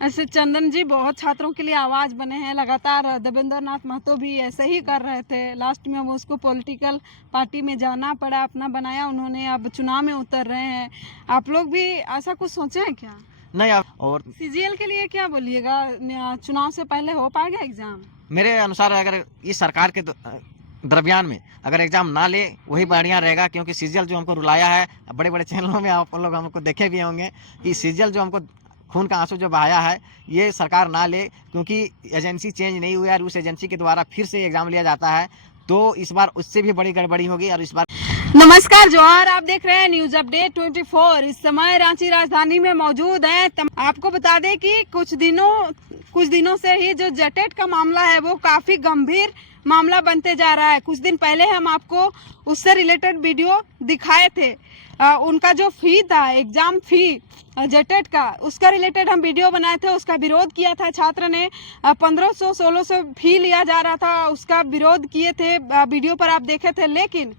ऐसे चंदन जी बहुत छात्रों के लिए आवाज़ बने हैं। लगातार देवेंद्र नाथ महतो भी ऐसे ही कर रहे थे। लास्ट में वो उसको पॉलिटिकल पार्टी में जाना पड़ा, अपना बनाया उन्होंने, अब चुनाव में उतर रहे हैं। आप लोग भी ऐसा कुछ सोचे हैं क्या? नहीं आप और सीजीएल के लिए क्या बोलिएगा, चुनाव से पहले हो पाएगा एग्जाम? मेरे अनुसार अगर इस सरकार के दरमियान में अगर एग्जाम ना ले वही बढ़िया रहेगा, क्योंकि सीजीएल जो हमको रुलाया है, बड़े बड़े चैनलों में आप लोग हमको देखे भी होंगे कि सीजीएल जो हमको खून का आंसू जो बहाया है, ये सरकार ना ले, क्योंकि एजेंसी चेंज नहीं हुई और उस एजेंसी के द्वारा फिर से एग्जाम लिया जाता है, तो इस बार उससे भी बड़ी गड़बड़ी होगी। और इस बार नमस्कार जोहार, आप देख रहे हैं न्यूज अपडेट 24। इस समय रांची राजधानी में मौजूद हैं। आपको बता दें कि कुछ दिनों से ही जो जेटेट का मामला है वो काफी गंभीर मामला बनते जा रहा है। कुछ दिन पहले हम आपको उससे रिलेटेड वीडियो दिखाए थे। उनका जो फी था, एग्जाम फी जेटेट का, उसका रिलेटेड हम वीडियो बनाए थे। उसका विरोध किया था छात्र ने। 1500-1600 फी लिया जा रहा था, उसका विरोध किए थे, वीडियो पर आप देखे थे। लेकिन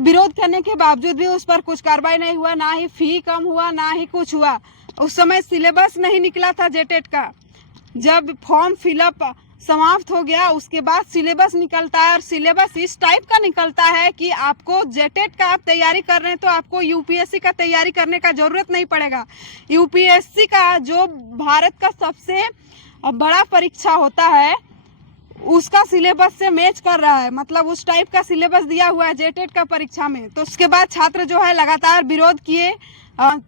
विरोध करने के बावजूद भी उस पर कुछ कार्रवाई नहीं हुआ, ना ही फी कम हुआ, ना ही कुछ हुआ। उस समय सिलेबस नहीं निकला था जेटेट का। जब फॉर्म फिलअप समाप्त हो गया उसके बाद सिलेबस निकलता है, और सिलेबस इस टाइप का निकलता है कि आपको जेटेट का आप तैयारी कर रहे हैं तो आपको यूपीएससी का तैयारी करने का जरूरत नहीं पड़ेगा। यूपीएससी का जो भारत का सबसे बड़ा परीक्षा होता है उसका सिलेबस से मैच कर रहा है, मतलब उस टाइप का सिलेबस दिया हुआ है जेटेट का परीक्षा में। तो उसके बाद छात्र जो है लगातार विरोध किए।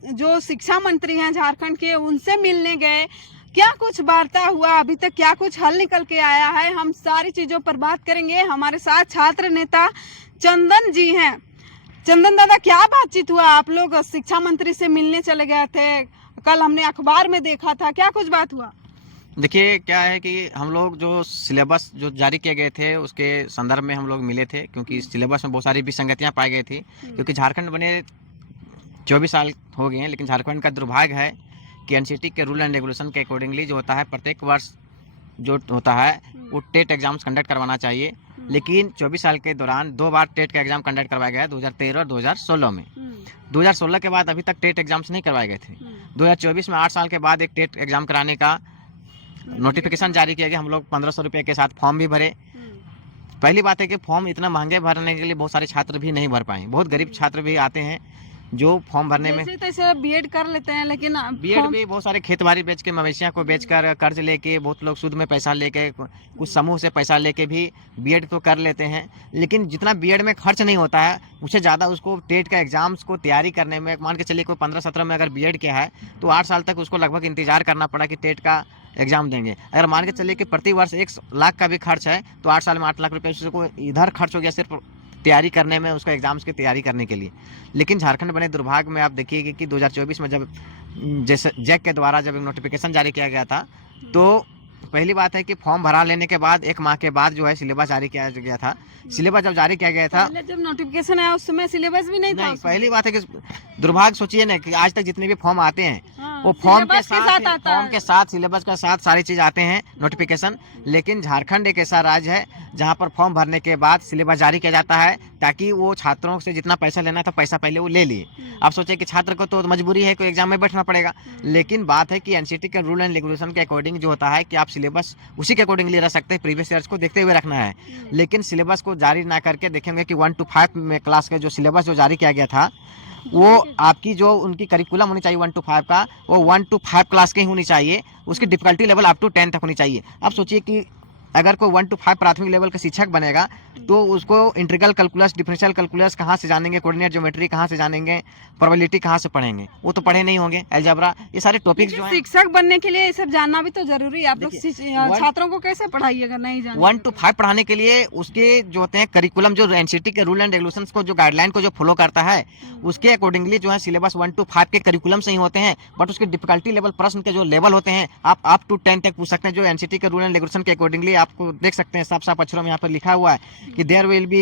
जो शिक्षा मंत्री हैं झारखंड के, उनसे मिलने गए। क्या कुछ वार्ता हुआ, अभी तक क्या कुछ हल निकल के आया है, हम सारी चीजों पर बात करेंगे। हमारे साथ छात्र नेता चंदन जी हैं। चंदन दादा, क्या बातचीत हुआ? आप लोग शिक्षा मंत्री से मिलने चले गए थे, कल हमने अखबार में देखा था, क्या कुछ बात हुआ? देखिए क्या है कि हम लोग जो सिलेबस जो जारी किए गए थे उसके संदर्भ में हम लोग मिले थे, क्योंकि सिलेबस में बहुत सारी विसंगतियां पाई गई थी। क्योंकि झारखंड बने 24 साल हो गए हैं, लेकिन झारखंड का दुर्भाग्य है कि एनसीटी के रूल एंड रेगुलेशन के अकॉर्डिंगली जो होता है, प्रत्येक वर्ष जो होता है वो टेट एग्जाम्स कंडक्ट करवाना चाहिए। लेकिन 24 साल के दौरान 2 बार टेट का एग्जाम कंडक्ट करवाया गया है, 2013 और 2016 में। 2016 के बाद अभी तक टेट एग्जाम्स नहीं करवाए गए थे। 2024 में 8 साल के बाद एक टेट एग्जाम कराने का नोटिफिकेशन जारी किया गया। हम लोग 1500 रुपये के साथ फॉर्म भी भरे। पहली बात है कि फॉर्म इतना महंगे भरने के लिए बहुत सारे छात्र भी नहीं भर पाए। बहुत गरीब छात्र भी आते हैं जो फॉर्म भरने में जैसे बीएड कर लेते हैं, लेकिन बीएड भी बहुत सारे खेतबाड़ी बेच के, मवेशियाँ को बेचकर, कर्ज लेके, बहुत लोग सूद में पैसा लेके, कुछ समूह से पैसा लेके भी बीएड तो कर लेते हैं। लेकिन जितना बीएड में खर्च नहीं होता है उससे ज़्यादा उसको टेट का एग्जाम्स को तैयारी करने में, मान के चलिए कोई 15-17 में अगर बीएड किया है तो 8 साल तक उसको लगभग इंतजार करना पड़ा कि टेट का एग्जाम देंगे। अगर मान के चलिए कि प्रति वर्ष 1 लाख का भी खर्च है तो 8 साल में 8 लाख रुपये उसको इधर खर्च हो गया सिर्फ तैयारी करने में, उसका एग्जाम्स की तैयारी करने के लिए। लेकिन झारखंड बने दुर्भाग्य में आप देखिए कि 2024 में जब जैसे जैक के द्वारा जब नोटिफिकेशन जारी किया गया था, तो पहली बात है कि फॉर्म भरा लेने के बाद 1 माह के बाद जो है सिलेबस जारी किया गया था। सिलेबस जब जारी किया गया था, जब नोटिफिकेशन आया उस समय सिलेबस भी नहीं था। पहली बात है कि दुर्भाग्य सोचिए ना कि आज तक जितने भी फॉर्म आते हैं वो फॉर्म के साथ सिलेबस के साथ सारी चीज आते हैं नोटिफिकेशन। लेकिन झारखंड एक ऐसा राज्य है जहां पर फॉर्म भरने के बाद सिलेबस जारी किया जाता है, ताकि वो छात्रों से जितना पैसा लेना था पैसा पहले वो ले लिए। आप सोचे कि छात्र को तो मजबूरी है, कोई एग्जाम में बैठना पड़ेगा। लेकिन बात है कि एनसीटी के रूल एंड रेगुलेशन के अकॉर्डिंग जो होता है कि आप सिलेबस उसी के अकॉर्डिंगली रह सकते हैं, प्रीवियस ईयर्स को देखते हुए रखना है। लेकिन सिलेबस को जारी ना करके देखेंगे कि 1 to 5 में क्लास का जो सिलेबस जो जारी किया गया था, वो आपकी जो उनकी करिकुलम होनी चाहिए 1 to 5 का, वो 1 to 5 क्लास की ही होनी चाहिए। उसकी डिफिकल्टी लेवल अप टू 10 तक होनी चाहिए। अब सोचिए कि अगर कोई 1 to 5 प्राथमिक लेवल का शिक्षक बनेगा तो उसको इंटीग्रल कैलकुलस, डिफरेंशियल कैलकुलस कहाँ से जानेंगे, कोऑर्डिनेट ज्योमेट्री कहाँ से जानेंगे, प्रोबेबिलिटी कहाँ से पढ़ेंगे, वो तो पढ़े नहीं होंगे। अलजेब्रा, ये सारे टॉपिक्स जो हैं, शिक्षक बनने के लिए ये सब जानना भी तो जरूरी है। आप लोग छात्रों को कैसे पढ़ाइए अगर नहीं जाने? 1 to 5 पढ़ाने के लिए उसके जो होते हैं करिकुलम, जो एनसीटी के रूल एंड रेगुलेशंस को, जो गाइडलाइन को जो फॉलो करता है, उसके अकॉर्डिंगली जो है सिलेबस 1 to 5 के करिकुलम से ही होते हैं। बट उसके डिफिकल्टी लेवल, प्रश्न के जो लेवल होते हैं, आप अप टू 10 तक पूछ सकते हैं। जो एनसीटी के रूल एंड रेगुलेशन के अकॉर्डिंगली आपको देख सकते हैं, साफ साफ अक्षरों में यहाँ पर लिखा हुआ है कि there will be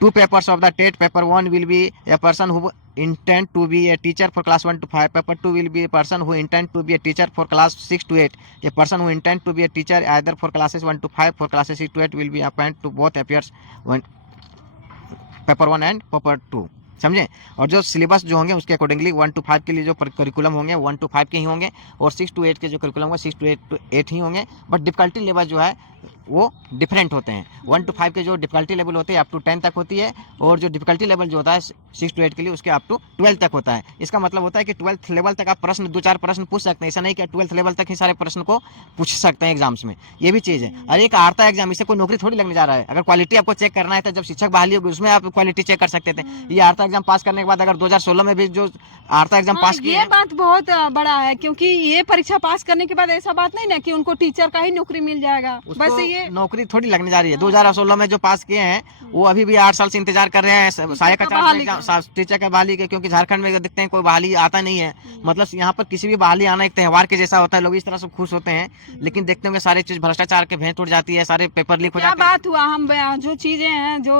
2 papers of the TET. Paper 1 will be a person who intend to be a teacher for class 1 to 5. Paper 2 will be a person who intend to be a teacher for class 6 to 8. A person who intend to be a teacher either for classes 1 to 5 for classes 6 to 8 will be appointed to both appears when paper 1 and paper 2. समझे। और जो syllabus जो होंगे उसके accordingly 1 to 5 के लिए जो curriculum होंगे 1 to 5 के ही होंगे, और 6 to 8 के जो करिकुलम होंगे 6 to 8 ही होंगे। बट डिफिकल्टी लेवल जो है वो डिफरेंट होते हैं। 1 to 5 के जो डिफिकल्टी लेवल होते हैं अप टू 10 तक होती है, और जो डिफिकल्टी लेवल जो होता है 6 to 8 के लिए उसके अप टू 12 तक होता है। इसका मतलब होता है कि 12th लेवल तक आप प्रश्न 2-4 प्रश्न पूछ सकते हैं, ऐसा नहीं कि 12th लेवल तक ही सारे प्रश्न को पूछ सकते हैं एग्जाम्स में, ये भी चीज़ है। और एक आर्ता एग्जाम, इससे कोई नौकरी थोड़ी लगने जा रहा है। अगर क्वालिटी आपको चेक करना है तो जब शिक्षक बहाली होगी उसमें आप क्वालिटी चेक कर सकते थे। ये आर्ता एग्जाम पास करने के बाद अगर 2016 में भी जो आर्ता एग्जाम पास किए, ये बात बहुत बड़ा है, क्योंकि ये परीक्षा पास करने के बाद ऐसा बात नहीं ना कि उनको टीचर का ही नौकरी मिल जाएगा, बस ये नौकरी थोड़ी लगने जा रही है। 2016 में जो पास किए हैं वो अभी भी 8 साल से इंतजार कर रहे हैं सहायक आचार्य टीचर का बहाली के, क्योंकि झारखंड में देखते हैं कोई बहाली आता नहीं है। मतलब यहाँ पर किसी भी बहाली आना एक त्यौहार के जैसा होता है, लोग इस तरह से खुश होते हैं, लेकिन देखते होंगे सारी चीज भ्रष्टाचार के भेंट उड़ जाती है, सारे पेपर लीक हो जाते हैं। क्या बात हुआ, हम जो चीजें हैं जो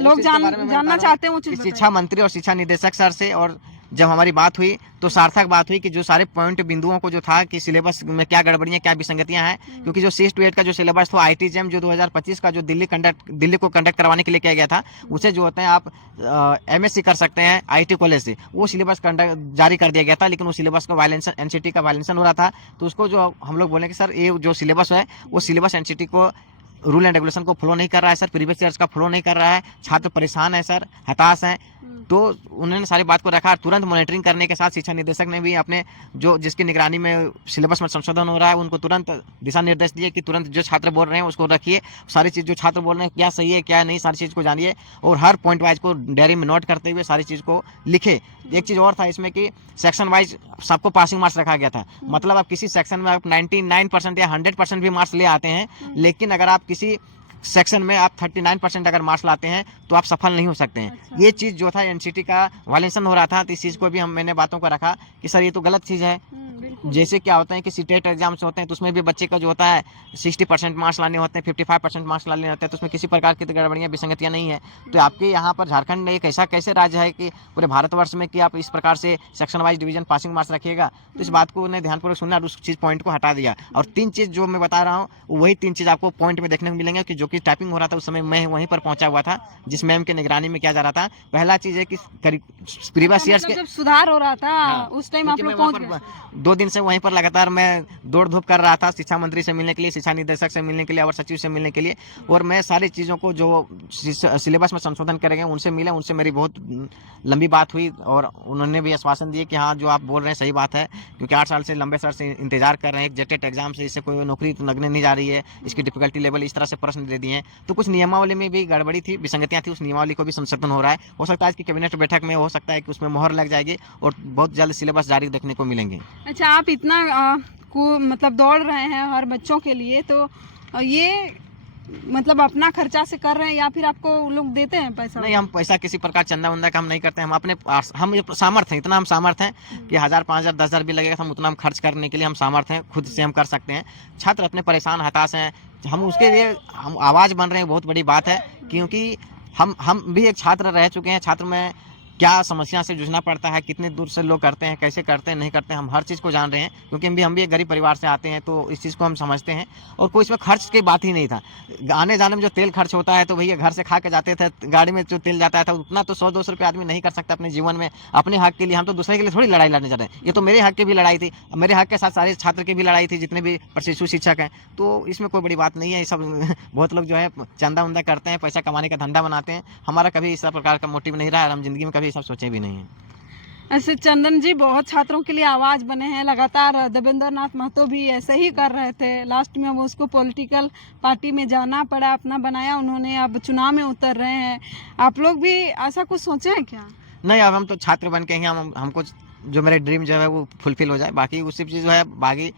लोग जानना चाहते हैं वो चीज शिक्षा मंत्री और शिक्षा निदेशक सर से और जब हमारी बात हुई तो सार्थक बात हुई कि जो सारे पॉइंट बिंदुओं को जो था कि सिलेबस में क्या गड़बड़ियां क्या विसंगतियां हैं, क्योंकि जो 6 to 8 का जो सिलेबस था आईटी जेम जो 2025 का जो दिल्ली को कंडक्ट करवाने के लिए किया गया था, उसे जो होते हैं आप एमएससी कर सकते हैं आईटी कॉलेज से, वो सिलेबस जारी कर दिया गया था। लेकिन उस सिलेबस का वायलेंसन एनसीटी का वायलेंसन हो रहा था, तो उसको जो हम लोग बोले कि सर ये जो सिलेबस है वो सिलेबस एनसीटी को रूल एंड रेगुलेशन को फॉलो नहीं कर रहा है सर, प्रीवियस ईयर्स का फॉलो नहीं कर रहा है, छात्र परेशान है सर, हताश हैं। तो उन्होंने सारी बात को रखा, तुरंत मॉनिटरिंग करने के साथ शिक्षा निदेशक ने भी अपने जो जिसकी निगरानी में सिलेबस में संशोधन हो रहा है उनको तुरंत दिशा निर्देश दिए कि तुरंत जो छात्र बोल रहे हैं उसको रखिए, सारी चीज़ जो छात्र बोल रहे हैं क्या सही है क्या नहीं सारी चीज़ को जानिए, और हर पॉइंट वाइज को डायरी में नोट करते हुए सारी चीज़ को लिखे। एक चीज़ और था इसमें कि सेक्शन वाइज सबको पासिंग मार्क्स रखा गया था, मतलब आप किसी सेक्शन में आप 99% या 100% भी मार्क्स ले आते हैं, लेकिन अगर आप किसी सेक्शन में आप 39% अगर मार्क्स लाते हैं तो आप सफल नहीं हो सकते हैं। अच्छा। ये चीज़ जो था एनसीटी का वायलेंसन हो रहा था, तो इस चीज़ को भी मैंने बातों को रखा कि सर ये तो गलत चीज़ है। जैसे क्या होता है कि सीटेट एग्जाम्स होते हैं तो उसमें भी बच्चे का जो होता है 60% मार्क्स लाने होते हैं, 55% मार्क्स लाने होते हैं, तो उसमें किसी प्रकार की गड़बड़ियाँ विसंगतियाँ नहीं है। तो आपके यहाँ पर झारखंड में एक ऐसा कैसे राज्य है कि पूरे भारतवर्ष में कि आप इस प्रकार से section wise division passing marks रखिएगा, तो इस बात को उन्हें ध्यानपूर्वक सुनना और उस चीज़ पॉइंट को हटा दिया। और 3 चीज़ जो मैं बता रहा हूँ वही 3 चीज़ आपको पॉइंट में देखने को मिलेंगे कि जो कि टाइपिंग हो रहा था उस समय मैं वहीं पर पहुंचा हुआ था जिस मैम के निगरानी में किया जा रहा था। पहला चीज़ है कि प्रीवियस ईयर्स के जब सुधार हो रहा था उस टाइम आप लोग पहुंच गए। 2 दिन से वहीं पर लगातार मैं दौड़ धूप कर रहा था शिक्षा मंत्री से मिलने के लिए, शिक्षा निदेशक से मिलने के लिए और सचिव से मिलने के लिए, और मैं सारी चीज़ों को जो सिलेबस में संशोधन करेंगे उनसे मिले, उनसे मेरी बहुत लंबी बात हुई और उन्होंने भी आश्वासन दिए कि हाँ जो आप बोल रहे हैं सही बात है, क्योंकि 8 साल से लंबे सर से इंतजार कर रहे हैं एक जेटेट एग्जाम से, इससे कोई नौकरी तो लगने नहीं जा रही है, इसकी डिफिकल्टी लेवल इस तरह से प्रश्न दे दिए हैं। तो कुछ नियमावली में भी गड़बड़ी थी, विसंगतियाँ थी, उस नियमावली को भी संशोधन हो रहा है। हो सकता है कि कैबिनेट बैठक में हो सकता है कि उसमें मोहर लग जाएगी और बहुत जल्द सिलेबस जारी देखने को मिलेंगे। अच्छा, आप इतना मतलब दौड़ रहे हैं हर बच्चों के लिए, तो ये मतलब अपना खर्चा से कर रहे हैं या फिर आपको लोग देते हैं पैसा? नहीं, हम पैसा किसी प्रकार चंदा वंदा का हम नहीं करते हैं, हम अपने हम सामर्थ्य हैं, इतना हम सामर्थ्य हैं कि 1000 5000 10,000 भी लगेगा हम उतना हम खर्च करने के लिए हम सामर्थ्य हैं, खुद से हम कर सकते हैं। छात्र अपने परेशान हताश हैं, हम उसके लिए हम आवाज़ बन रहे हैं, बहुत बड़ी बात है, क्योंकि हम भी एक छात्र रह चुके हैं। छात्र में क्या समस्या से जूझना पड़ता है, कितने दूर से लोग करते हैं, कैसे करते हैं, नहीं करते हैं, हम हर चीज़ को जान रहे हैं, क्योंकि हम भी एक गरीब परिवार से आते हैं, तो इस चीज़ को हम समझते हैं। और कोई इसमें खर्च की बात ही नहीं था, आने जाने में जो तेल खर्च होता है तो भैया घर से खा के जाते थे, गाड़ी में जो तेल जाता था उतना तो 100-200 रुपये आदमी नहीं कर सकता अपने जीवन में अपने हक के लिए। हम तो दूसरे के लिए थोड़ी लड़ाई लड़ने जा रहे हैं, ये तो मेरे हक की भी लड़ाई थी, मेरे हक के साथ सारे छात्र की भी लड़ाई थी, जितने भी प्रशिक्षु शिक्षक हैं, तो इसमें कोई बड़ी बात नहीं है। ये सब बहुत लोग जो है चंदा वंदा करते हैं, पैसा कमाने का धंधा बनाते हैं, हमारा कभी इस प्रकार का मोटिव नहीं रहा और हम जिंदगी में कभी सब सोचे भी नहीं है। ऐसे चंदन जी बहुत छात्रों के लिए आवाज़ बने हैं, लगातार देवेंद्र नाथ महतो भी ऐसे ही कर रहे थे, लास्ट में वो उसको पॉलिटिकल पार्टी में जाना पड़ा, अपना बनाया उन्होंने, अब चुनाव में उतर रहे हैं। आप लोग भी ऐसा कुछ सोचे हैं क्या? नहीं, अब हम तो छात्र बन के ही हमको जो मेरे ड्रीम जो है वो फुलफिल हो जाए, बाकी उसी चीज़ जो है बाकी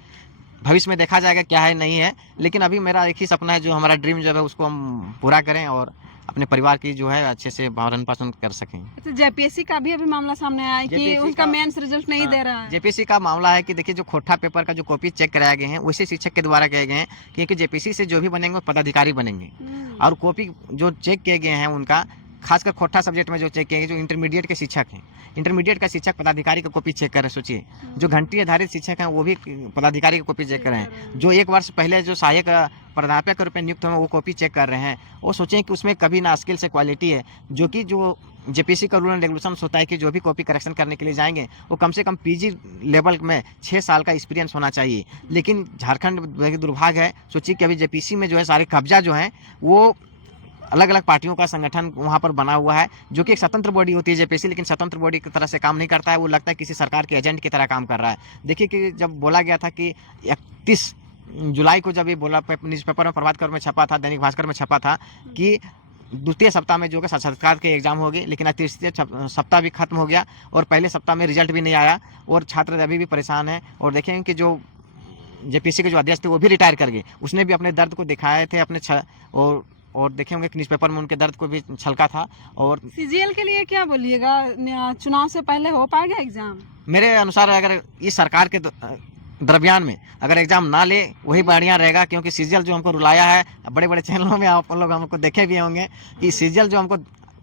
भविष्य में देखा जाएगा क्या है नहीं है, लेकिन अभी मेरा एक ही सपना है जो हमारा ड्रीम जो है उसको हम पूरा करें और अपने परिवार की जो है अच्छे से भरण पोषण कर सकें। तो जेपीएससी का भी अभी मामला सामने आया है कि उनका मेंस रिजल्ट नहीं दे रहा है। जेपीएससी का मामला है कि देखिए जो खोटा पेपर का जो कॉपी चेक कराए गए हैं उसी शिक्षक के द्वारा किए गए हैं, क्योंकि जेपीएससी से जो भी बनेंगे वो पदाधिकारी बनेंगे, और कॉपी जो चेक किए गए हैं उनका खासकर खोटा सब्जेक्ट में जो चेक किए गए, जो इंटरमीडिएट के शिक्षक हैं, इंटरमीडिएट का शिक्षक पदाधिकारी का कॉपी चेक करें। सोचिए जो घंटी आधारित शिक्षक हैं वो भी पदाधिकारी की कॉपी चेक कर रहे हैं, जो 1 वर्ष पहले जो सहायक प्राध्यापक के रूप में नियुक्त हुए वो कॉपी चेक कर रहे हैं। वो सोचें कि उसमें कभी ना स्किल से क्वालिटी है, जो कि जो जेपीसी का रूल एंड रेगुलेशंस होता है कि जो भी कॉपी करेक्शन करने के लिए जाएंगे वो कम से कम पीजी लेवल में 6 साल का एक्सपीरियंस होना चाहिए। लेकिन झारखंड दुर्भाग्य है, सोचिए कि अभी जेपीसी में जो है सारे कब्जा जो है वो अलग अलग पार्टियों का संगठन वहाँ पर बना हुआ है, जो कि एक स्वतंत्र बॉडी होती है जेपीसी, लेकिन स्वतंत्र बॉडी की तरह से काम नहीं करता है। वो लगता है किसी सरकार के एजेंट की तरह काम कर रहा है। देखिए कि जब बोला गया था कि 31 जुलाई को जब ये बोला न्यूज़पेपर में, प्रभात खबर में छपा था, दैनिक भास्कर में छपा था कि द्वितीय सप्ताह में जो कि साक्षात्कार के एग्जाम होगी, लेकिन आज तृतीय सप्ताह भी खत्म हो गया और पहले सप्ताह में रिजल्ट भी नहीं आया और छात्र अभी भी परेशान है। और देखेंगे कि जो जेपीसी के जो अध्यक्ष थे वो भी रिटायर कर गए, उसने भी अपने दर्द को दिखाए थे अपने और देखे होंगे न्यूज़पेपर में उनके दर्द को भी छलका था। और सीजीएल के लिए क्या बोलिएगा, चुनाव से पहले हो पाएगा एग्जाम? मेरे अनुसार अगर इस सरकार के दरमियान में अगर एग्जाम ना ले वही बढ़िया रहेगा, क्योंकि सीजीएल जो हमको रुलाया है, बड़े बड़े चैनलों में आप लोग हमको देखे भी होंगे कि सीजीएल जो हमको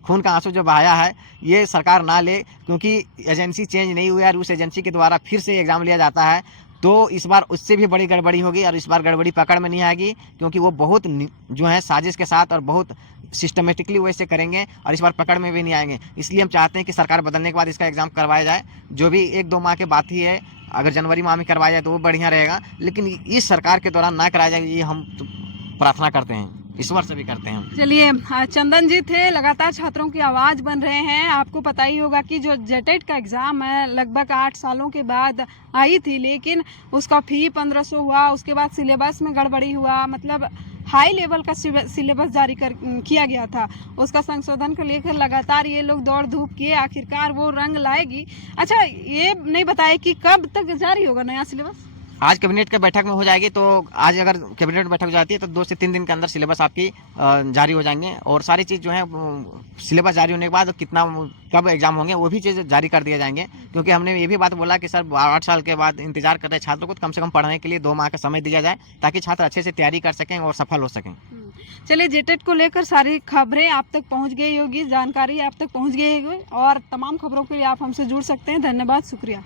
खून का आंसू जो बहाया है ये सरकार ना ले, क्योंकि एजेंसी चेंज नहीं हुई है और उस एजेंसी के द्वारा फिर से एग्जाम लिया जाता है। तो इस बार उससे भी बड़ी गड़बड़ी होगी और इस बार गड़बड़ी पकड़ में नहीं आएगी, क्योंकि वो बहुत जो है साजिश के साथ और बहुत सिस्टमेटिकली वैसे करेंगे और इस बार पकड़ में भी नहीं आएंगे। इसलिए हम चाहते हैं कि सरकार बदलने के बाद इसका एग्जाम करवाया जाए। जो भी 1-2 माह के बात ही है, अगर जनवरी माह में करवाया जाए तो वो बढ़िया रहेगा, लेकिन इस सरकार के दौरान ना कराया जाए ये हम तो प्रार्थना करते हैं, ईश्वर से भी करते हैं। चलिए, चंदन जी थे, लगातार छात्रों की आवाज़ बन रहे हैं। आपको पता ही होगा कि जो जेटेट का एग्ज़ाम है लगभग 8 सालों के बाद आई थी, लेकिन उसका फी 1500 हुआ, उसके बाद सिलेबस में गड़बड़ी हुआ, मतलब हाई लेवल का सिलेबस जारी किया गया था। उसका संशोधन को लेकर लगातार ये लोग दौड़ धूप किए, आखिरकार वो रंग लाएगी। अच्छा, ये नहीं बताया कि कब तक जारी होगा नया सिलेबस? आज कैबिनेट के बैठक में हो जाएगी, तो आज अगर कैबिनेट बैठक हो जाती है तो 2 से 3 दिन के अंदर सिलेबस आपकी जारी हो जाएंगे और सारी चीज़ जो है सिलेबस जारी होने के बाद कब एग्जाम होंगे वो भी चीज़ जारी कर दिए जाएंगे। क्योंकि हमने ये भी बात बोला कि सर 8 साल के बाद इंतजार कर रहे छात्रों को तो कम से कम पढ़ने के लिए 2 माह का समय दिया जाए, ताकि छात्र अच्छे से तैयारी कर सकें और सफल हो सकें। चलिए, जेटेट को लेकर सारी खबरें आप तक पहुँच गई होगी, जानकारी आप तक पहुँच गई होगी और तमाम खबरों के लिए आप हमसे जुड़ सकते हैं। धन्यवाद, शुक्रिया।